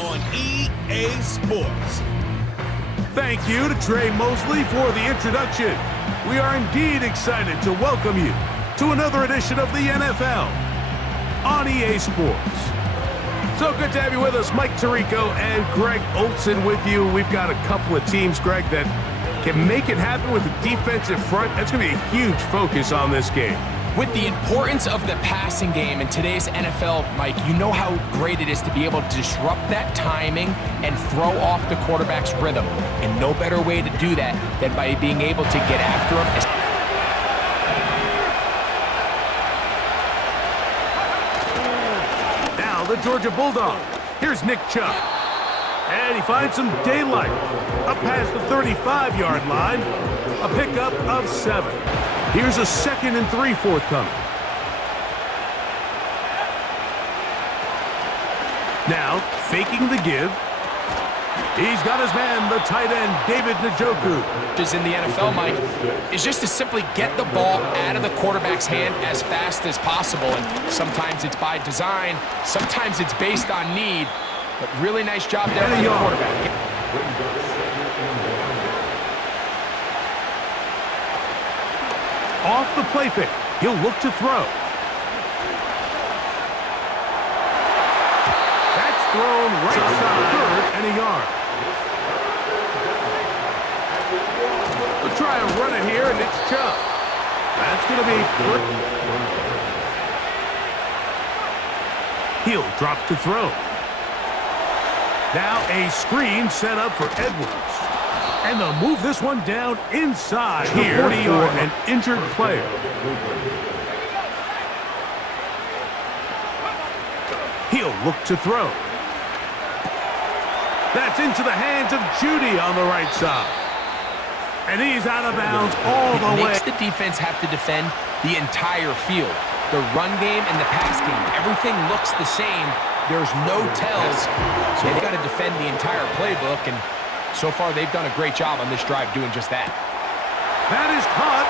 on EA Sports. Thank you to Trey Mosley for the introduction. We are indeed excited to welcome you to another edition of the NFL on EA Sports. So good to have you with us. Mike Tirico and Greg Olson with you. We've got a couple of teams, Greg, that can make it happen with the defensive front. That's going to be a huge focus on this game. With the importance of the passing game in today's NFL, Mike, you know how great it is to be able to disrupt that timing and throw off the quarterback's rhythm. And no better way to do that than by being able to get after him. Now the Georgia Bulldog. Here's Nick Chubb. And he finds some daylight. Up past the 35-yard line. A pickup of 7. Here's a 2nd and 3 forthcoming. Now, faking the give. He's got his man, the tight end, David Njoku. Is in the NFL, Mike, is just to simply get the ball out of the quarterback's hand as fast as possible. And sometimes it's by design, sometimes it's based on need. But really nice job there by the quarterback. Off the play fake. He'll look to throw. That's thrown right side. 3rd and a yard. We'll try and run it here, and it's Chubb. That's going to be quick. He'll drop to throw. Now a screen set up for Edwards. And they'll move this one down inside here for an injured player. He'll look to throw. That's into the hands of Judy on the right side. And he's out of bounds all the way. Makes the defense have to defend the entire field. The run game and the pass game, everything looks the same. There's no tells. So they've got to defend the entire playbook, and so far, they've done a great job on this drive doing just that. That is caught,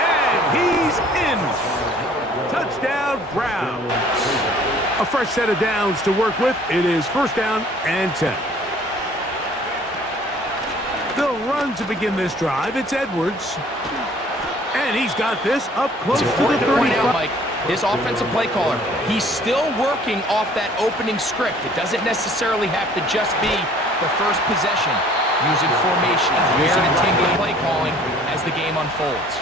and he's in. Touchdown, Browns. A fresh set of downs to work with. It is 1st down and 10. They'll run to begin this drive. It's Edwards. And he's got this up close to the 35. Mike, this offensive play caller, he's still working off that opening script. It doesn't necessarily have to just be the first possession, using formation, using a tingling play calling as the game unfolds.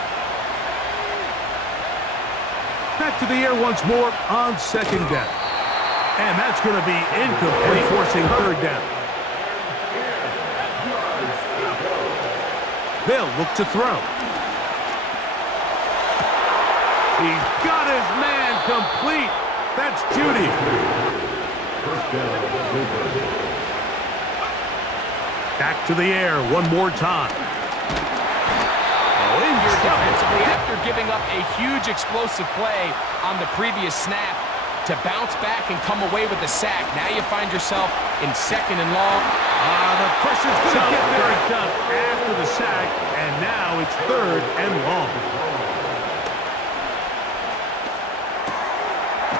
Back to the air once more on 2nd down. And that's going to be incomplete, forcing 3rd down. They'll look to throw. He's got his man complete. That's Judy. Back to the air one more time. Oh, here defensively after giving up a huge explosive play on the previous snap to bounce back and come away with a sack. Now you find yourself in 2nd and long. The pressure's going to get very tough after the sack, and now it's 3rd and long.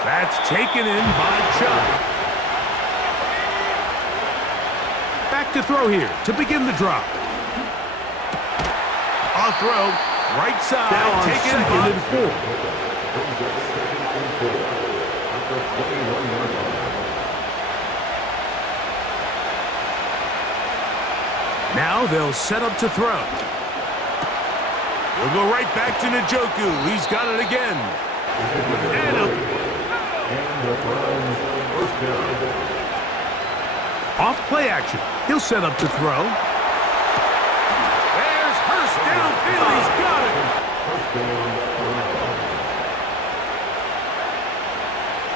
That's taken in by Chubb. Back to throw here to begin the drop. A throw, right side, now taken 2nd and 4. Now they'll set up to throw. We'll go right back to Njoku. He's got it again. And off play action. He'll set up to throw. There's Hurst downfield. He's got it.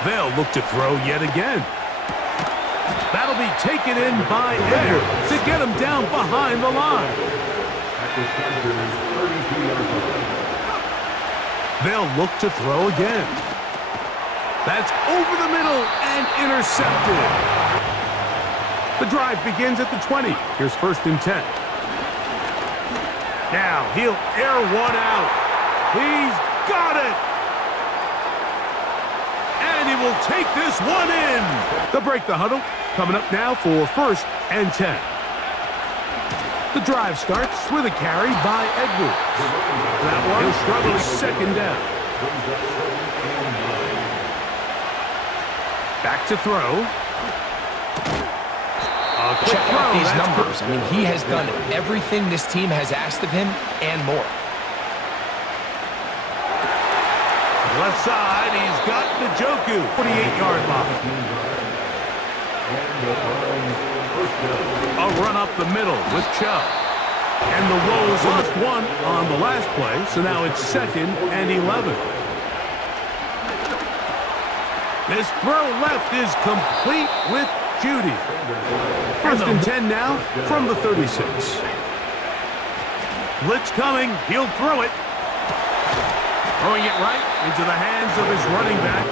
They'll look to throw yet again. That'll be taken in by Edwards to get him down behind the line. They'll look to throw again. That's over the middle and intercepted. The drive begins at the 20. Here's 1st and 10. Now he'll air one out. He's got it. And he will take this one in. They'll break the huddle. Coming up now for 1st and 10. The drive starts with a carry by Edwards. That one, he'll struggle at 2nd down. Back to throw. Check out these numbers. I mean, he has done everything this team has asked of him and more. Left side, he's got Njoku. 48-yard line. A run up the middle with Chubb. And the Wolves lost one on the last play, so now it's 2nd and 11. This throw left is complete with Judy. 1st and 10 now from the 36. Blitz coming. He'll throw it. Throwing it right into the hands of his running back.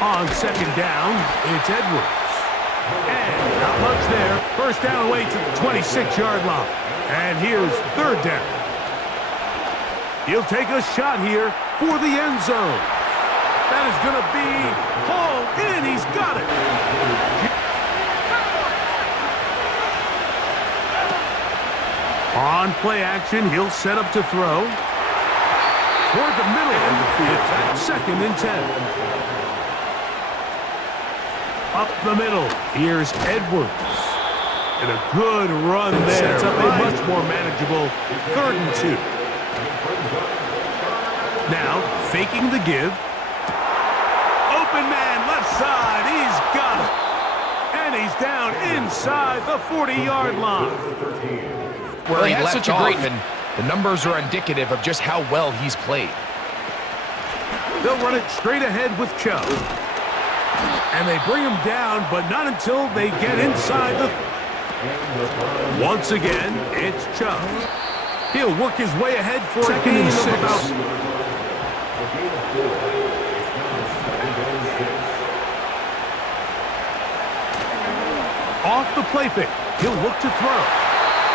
On 2nd down, it's Edwards. And not much there. 1st down away to the 26-yard line. And here's 3rd down. He'll take a shot here for the end zone. That is going to be hauled in. He's got it. On play action, he'll set up to throw. Toward the middle of the field. That's 2nd and 10. Up the middle. Here's Edwards. And a good run there. Sets up a much more manageable 3rd and 2. Now, faking the give. Open man, left side. He's got it. And he's down inside the 40-yard line. Where he had such a great run, the numbers are indicative of just how well he's played. They'll run it straight ahead with Chubb. And they bring him down, but not until they get inside the... Once again, it's Chubb. He'll work his way ahead for 2nd and 6. Off the play fake. He'll look to throw.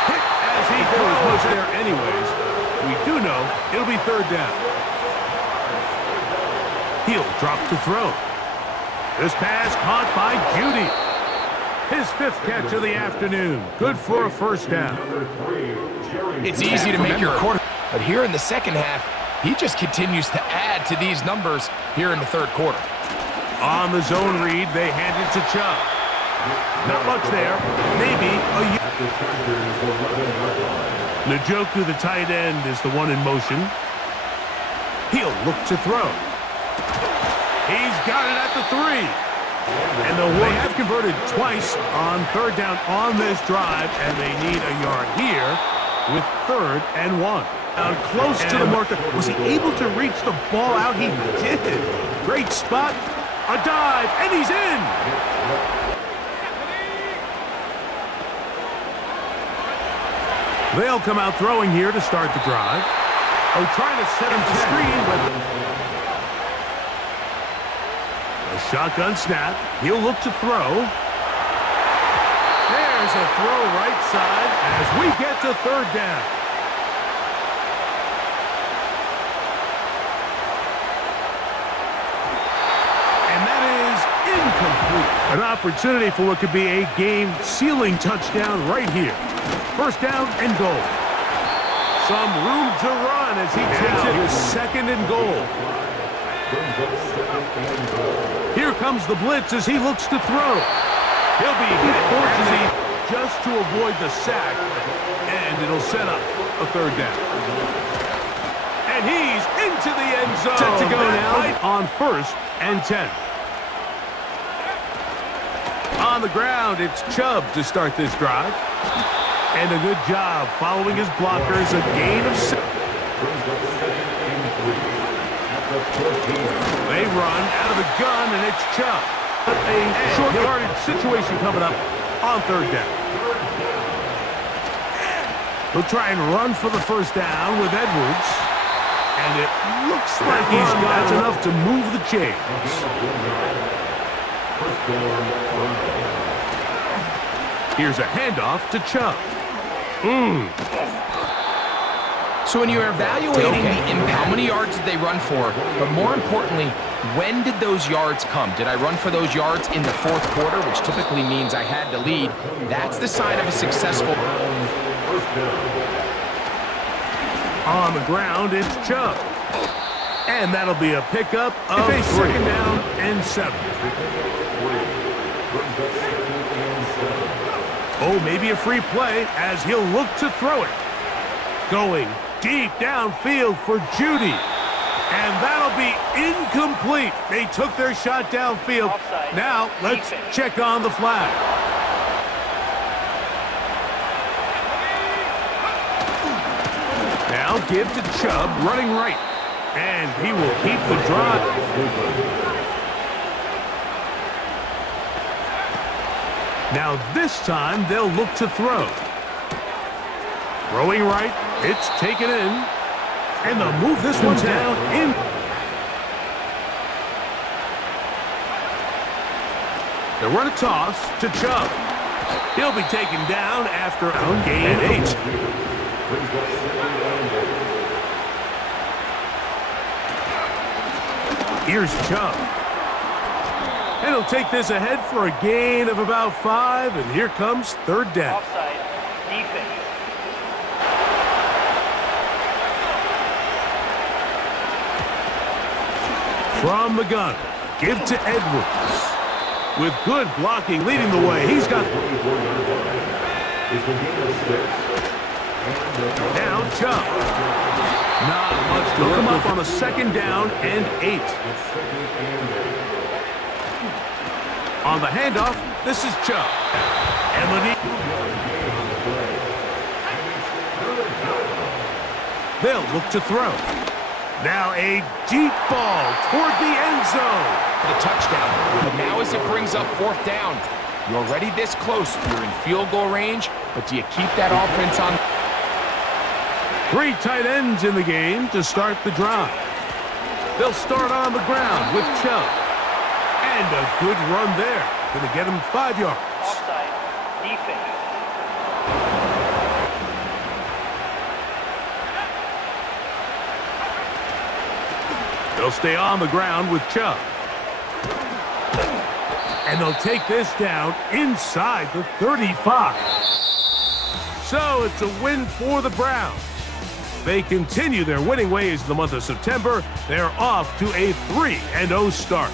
Hit as he throws much there anyways. We do know it'll be 3rd down. He'll drop to throw. This pass caught by Judy. His 5th catch of the afternoon. Good for a 1st down. It's easy to make your quarter, but here in the 2nd half, he just continues to add to these numbers here in the 3rd quarter. On the zone read, they hand it to Chubb. Not much there. Maybe a... Njoku, the tight end, is the one in motion. He'll look to throw. He's got it at the 3. And they have converted twice on 3rd down on this drive, and they need a yard here with 3rd and 1. Down close to the marker. Was he able to reach the ball out? He did. Great spot. A dive, and he's in. They'll come out throwing here to start the drive. Oh, trying to set him to screen, but a shotgun snap. He'll look to throw. There's a throw right side as we get to 3rd down. And that is incomplete. An opportunity for what could be a game-sealing touchdown right here. 1st down and goal. Some room to run as he takes it. Here's 2nd and goal. Here comes the blitz as he looks to throw. He'll be fortunate just to avoid the sack, and it'll set up a 3rd down. And he's into the end zone. Set to go now on 1st and 10. On the ground, it's Chubb to start this drive. And a good job following his blockers, a gain of 6. They run out of the gun, and it's Chubb. A short yardage situation coming up on 3rd down. He'll try and run for the 1st down with Edwards. And it looks like he's got enough to move the chains. Here's a handoff to Chubb. So when you're evaluating the impact, how many yards did they run for, but more importantly, When did those yards come? Did I run for those yards in the fourth quarter, which typically means I had to lead? That's the sign of a successful... On the ground, it's Chubb. And that'll be a pickup of 3. Second down and 7. Oh, maybe a free play as he'll look to throw it. Going deep downfield for Judy. And that'll be incomplete. They took their shot downfield. Offside. Now, let's check on the flag. Now give to Chubb, running right. And he will keep the drive. Now this time, they'll look to throw. Throwing right, it's taken in. And they'll move this one down in. They run a toss to Chubb. He'll be taken down after a gain 8. Here's Chubb. And he'll take this ahead for a gain of about 5, and here comes third down. Offside. Defense. From the gun, give to Edwards. With good blocking leading the way, he's got... Now Chubb. Not much to come up on a second down and 8. On the handoff, this is Chubb. And they'll look to throw. Now a deep ball toward the end zone. The touchdown. But now as it brings up fourth down, you're already this close. You're in field goal range, but do you keep that offense on? 3 tight ends in the game to start the drive. They'll start on the ground with Chubb. And a good run there. Going to get him 5 yards. Offside. Defense. They'll stay on the ground with Chubb. And they'll take this down inside the 35. So it's a win for the Browns. They continue their winning ways in the month of September. They're off to a 3-0 start.